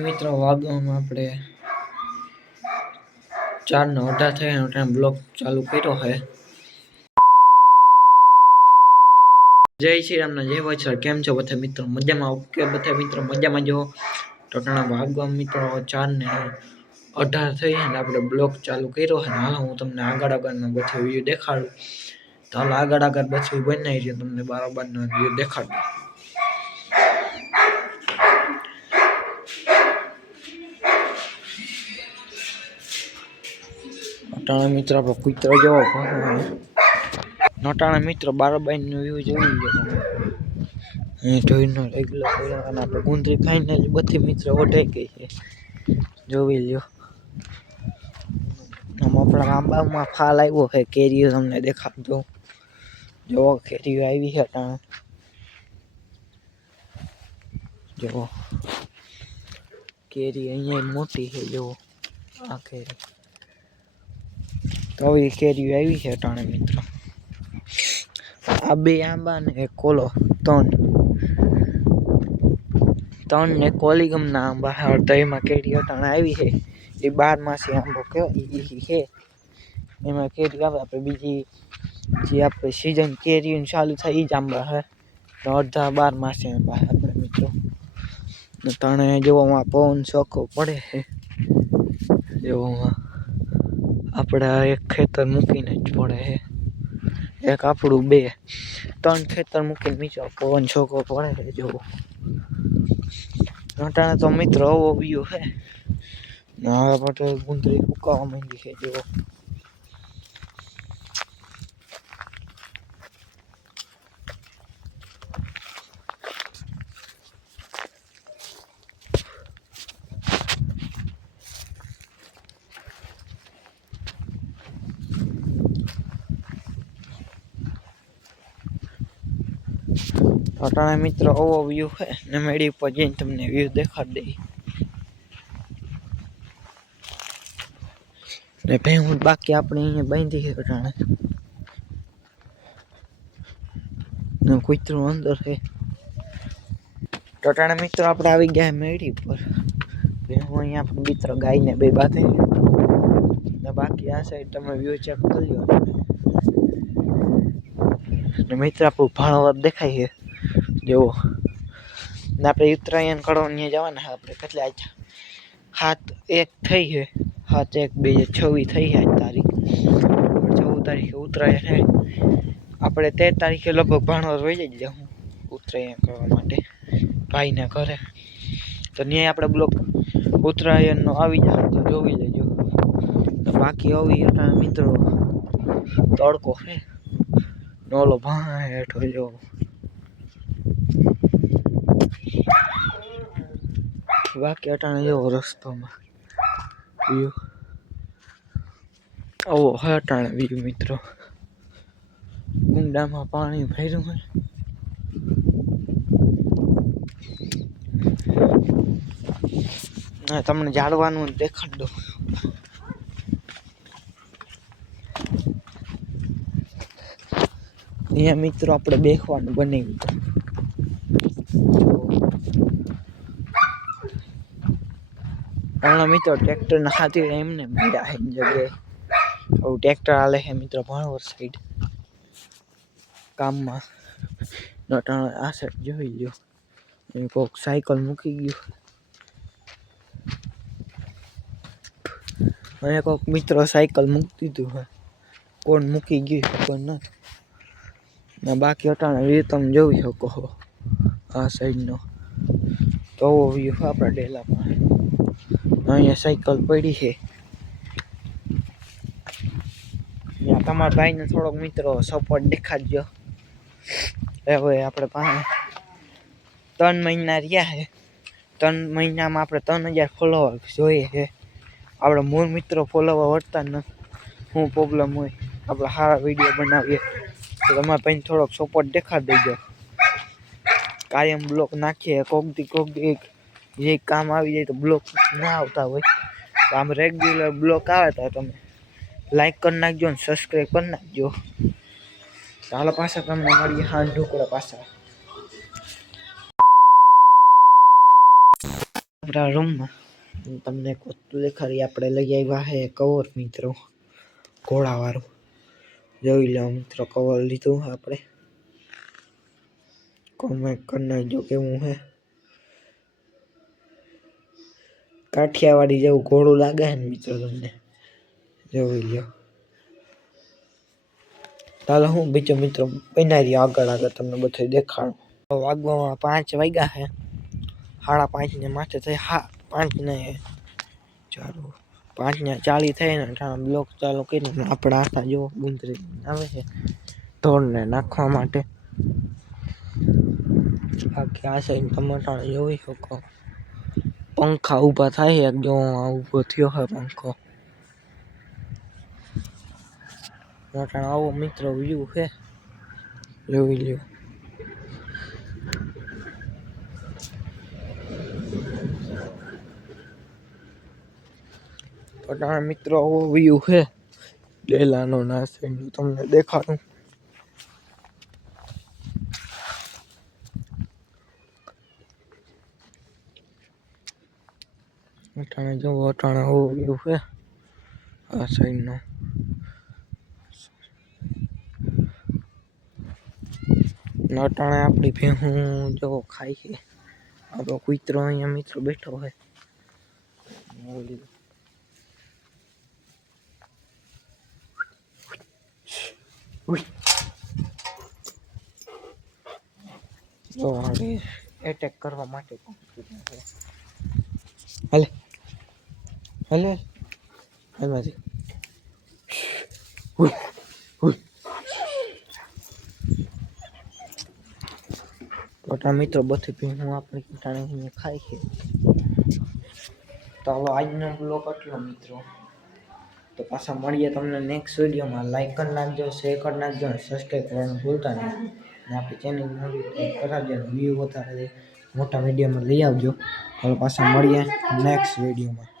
મિત્રો વાગવામાં આપણે 4:18 થયા ટાઈમ બ્લોગ ચાલુ કર્યો છે। જય શ્રી રામના જય વત્સર, કેમ છો બધા મિત્રો? મજામાં? ઓકે બધા મિત્રો મજામાં જો ટોટાણા વાગવામાં મિત્રો 4:18 થઈ અને આપણે બ્લોગ ચાલુ કર્યો છે। હાલ હું તમને આગળનો બધો વ્યૂ દેખાડું, તો હાલ આગળ બધું બનાવી છે, તમને બરાબરનો વ્યૂ દેખાડું। નટાણા મિત્ર આપણો કૂતરો જેવો નટાણા મિત્ર બારોબાઈનો વ્યૂ જોઈ લો તમે। અહીં ઢોરનો રેગ્યુલર કર્યો અને આપણે ગુંદરી ખાઈને બધી મિત્ર ઓઢાઈ ગઈ છે, જોઈ લ્યો। આપણા આંબામાં ફાલ આવ્યો છે, કેરીઓ તમને દેખાડજો, જો કેરીઓ આવી છે ત્યાં જો કેરી અહીંયા મોટી છે, જો આ કેરી તો એ કેરીઓ આવી છે ટાણે મિત્રો। આ બે આંબા ને એક કોલો ત્રણ ને કોલીગમના આંબા તો એમાં કેરી અટાણે આવી છે। એ 12 આંબો કહેવાય છે, એમાં કેરી આવે। આપણે બીજી જે આપણે સીઝન કેરી ચાલુ થાય એ જ આંબા છે, તો અડધા 12 આંબા છે આપણે મિત્રો। તણે જોવામાં પવન ચોખ્ખો પડે છે, જોવામાં આપણે એક ખેતર મૂકીને જ પડે છે, એક આપણું 2-3 ખેતર મૂકીને બીજો પવન ચોખ્ખો પડે છે। જોવો નટાણા તો મિત્રો આવો વ્યૂ છે ને, હવે પાછો ગુંદરી ફૂંકાવા માંડી છે, જોવો। અટાણે મિત્રો આવો વ્યૂ છે ને, મેળી ઉપર જઈને તમને વ્યૂ દેખાડી દઈ ને ભેહું બાકી આપણે અહીંયા બાંધી છે અટાણે ને કૂતરું અંદર છે। અટાણે મિત્રો આપણે આવી ગયા મેળી પર, ભેહું અહીંયા આપણે મિત્ર ગાયને બે બાંધે ને બાકી આ સાઈડ તમે વ્યૂ ચેક કરી લો ને મિત્ર આપણું ભાણવર દેખાય છે, જોવો ને આપણે ઉત્તરાયણ કરવા ત્યાં જવાના આપણે કેટલા 7-1 થઈ છે, 7-1-2026 થઈ છે આજ તારીખ। 14 તારીખે ઉત્તરાયણ છે, આપણે 13 તારીખે લગભગ ભાણવર વહી જ જાઉં ઉત્તરાયણ કરવા માટે ભાઈના ઘરે, તો ત્યાં આપણે બ્લોક ઉત્તરાયણનો આવી જાય તો જોઈ લેજો। તો બાકી આવી અટાણે મિત્રો તડકો છે, નોલો ભાણ હેઠો જો બાકી અટાણે જેવો રસ્તોમાં વ્યૂ આવો હે અટાણે વ્યૂ મિત્રો। કુંડામાં પાણી ભર્યું હોય ને, તમને ઝાડવાનું દેખાડ દો। અહીંયા મિત્રો આપણે બેસવાનું બનાવ્યું ઘણા મિત્રો ટ્રેક્ટરના હાથી એમને મળ્યા છે જગ્યાએ, ટ્રેક્ટર હાલે છે મિત્રો ભાણવર સાઈડ કામમાં। આ સાઈડ જોઈ લ્યો, કોઈક સાયકલ મૂકી ગયું, અહીંયા કોઈક મિત્રો સાયકલ મૂકી દીધું છે, કોણ મૂકી ગયું કોઈ નથી ને બાકી અટાણે વ્યૂ તમે જોઈ શકો છો આ સાઈડનો, તો આવો વ્યૂ આપણા ડેલામાં। અહીંયા સાયકલ પડી છે, તમારા ભાઈને થોડોક મિત્રો સપોર્ટ દેખાડજો। હવે આપણે 3 મહિના રહ્યા છે, 3 મહિનામાં આપણે 3000 ફોલોવર જોઈએ છે। આપણે મૂળ મિત્રો ફોલોવર વધતા નથી, શું પ્રોબ્લેમ હોય, આપણે સારા વિડીયો બનાવીએ તો તમારા ભાઈને થોડોક સપોર્ટ દેખાડી દેજો। કાયમ બ્લોક નાખીએ, કોક દી જે કામ આવી જાય તો બ્લોક ના આવતા હોય, તો આમ રેગ્યુલર બ્લોક આવે તો તમે લાઈક કરી નાખજો ને સબસ્ક્રાઈબ કરી નાખજો। ચાલો પાછા તમને મળીએ હાંજ ઢોકળા પાછા। આપણા રૂમમાં તમને એક વસ્તુ દેખાડી, આપણે લઈ આવ્યા છે કવર મિત્રો, ઘોડાવાળું. જોઈ લો મિત્રો, કવર લીધું આપણે. કોમેન્ટ કરી નાખજો કેવું છે. કાઠિયાવાડી જેવું ઘોડું લાગે છે ને મિત્રો તમને, જોઈ લો. ચાલો હું બીજો મિત્રો બનાવી આગળ તમને બધું દેખાડું. વાગવામાં 5 વાગ્યા છે, 5:30 ને માથે થઈ. 5 ને 5:40 થઈ ને બ્લોક ચાલુ કરીને આપણે આટા જો ગુંદરી આવે છે ઢોરને નાખવા માટે. બાકી આ સાઈડ ટમાટા જોઈ શકો, પંખા ઊભા થાય છે, જો ઊભો થયો છે પંખો. આવો મિત્રો વ્યૂ છે, જોઈ લ્યો. પટાણા મિત્રો આવો વ્યૂ છે ડેલાનો, ના સાઈડનું તમને દેખાડું. અટાણે જો અટાણે આવો વ્યૂ છે આ સાઈડનો. અટાણે આપણી ભેહું જો ખાય છે. આપણો કૂતરો અહીંયા મિત્રો બેઠો હોય. જો હવે એટેક કરવા માટે હાલે હાલે હાલમાંથી મોટા મિત્રો બધી ભીનું આપણે કીટાણે ખાય છે. તો હાલો આજનો બ્લોગ આટલો મિત્રો. તો પાછા મળીએ તમને નેક્સ્ટ વિડીયોમાં. લાઈક કરી નાખજો, શેર કરી નાખજો અને સબસ્ક્રાઈબ કરવાનું ભૂલતા નહીં. અને આપણી ચેનલ કરાવજો, વ્યૂ વધારે મોટા વિડીયોમાં લઈ આવજો. હાલો પાછા મળીએ નેક્સ્ટ વિડીયોમાં.